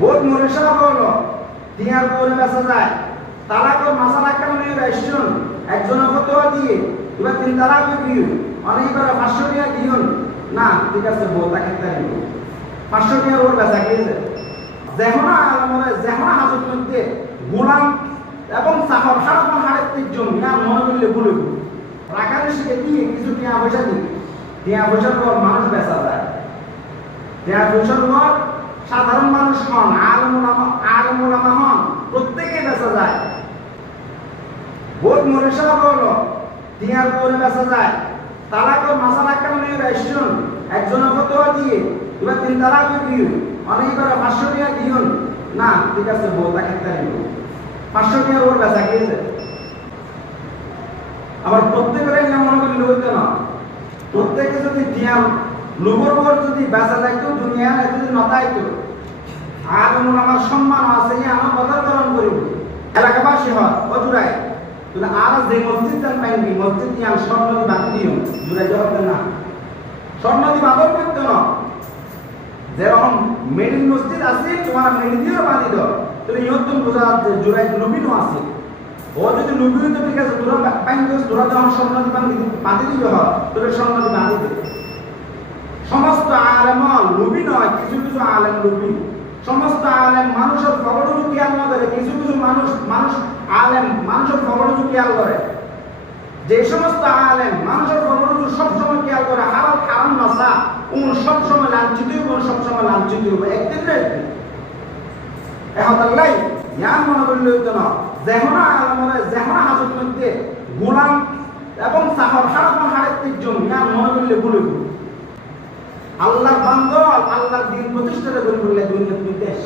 বহুত মনীষা হলো টিয়ার করে বেচা যায় তালাকর মাসালা কারণে রেস্টুরেন্ট একজনের ফতোয়া দিয়ে এবার 3 তালাক দিও অনেকবার 500 টাকা দিও না ঠিক আছে বউ তাকে তাই 500 টাকা ওর বেচা গিয়েছে যেমন আলমরে যেমন হাজত মধ্যে গোলাম এবং সাহর সারাক্ষণ হাড়ের তিনজন আর মনে করলে ভুলে রাখালে শিখে দিয়ে কিছু টিয়া পয়সা দিই টিয়া পয়সার পর মানুষ বেচা যায় টিয়া পয়সার পর সাধারণ মানুষ হন আলমুলামা হন প্রত্যেকে বেচা যায় বহুত মনীষা হলো টিয়ার করে বেচা যায় তালাকর মাসালা কারণে রেস্টুরেন্ট একজনের ফতোয়া দিয়ে এবার 3 তালাক দিও অনেকবার 500 টাকা দিও না ঠিক আছে বউ তাকে তাই 500 টাকা ওর বেচা গিয়েছে আবার প্রত্যেকের এটা মনে করি লইতো না প্রত্যেকে যদি টিয়া লোভর পর যদি বেচা যাইতো দুনিয়া যদি নতাইতো আর আমার সম্মান আছে আমার বদলকরণ করিব এলাকাবাসী হয় অজুরাই তুমি আর যে মসজিদ জান পাইনি মসজিদ নিয়ে স্বর্ণদি বাঁধি দিও জুড়াই জবাব না স্বর্ণদি বাঁধর করতে না যেরকম মেডিন মসজিদ আছে তোমার মেডিন দিয়েও বাঁধি দাও তুমি ইয়তুম বোঝা জুড়াই নবীনও আছে ও যদি নবী হইতো ঠিক আছে তোরা পাইন তোরা যখন স্বর্ণদি বাঁধি দিবে হয় তোদের স্বর্ণদি বাঁধি দেবে সমস্ত আলেম লুবি নয় কিছু কিছু আলেম লুবি সমস্ত আলেম মানুষের খবরও খেয়াল না করে কিছু কিছু মানুষ আলেম মানুষের খবরও খেয়াল করে যে সমস্ত আলেম মানুষের খবরও সবসময় খেয়াল করে হারাম হারাম নসা উন সবসময় লাঞ্ছিত এবং সবসময় লাঞ্ছিত হবে একদিন না একদিন এখন আল্লাহ ইয়ান মনে করলে হইতো না যেমন আলমরে যেমন হাজত মধ্যে গোলাম এবং সাহর সারাক্ষণ হাড়ের তিনজন ইয়ান মনে করলে ভুলে আল্লাহর বান্দা আল্লাহর দিন প্রতিষ্ঠা করে বললে দুনিয়া দেশ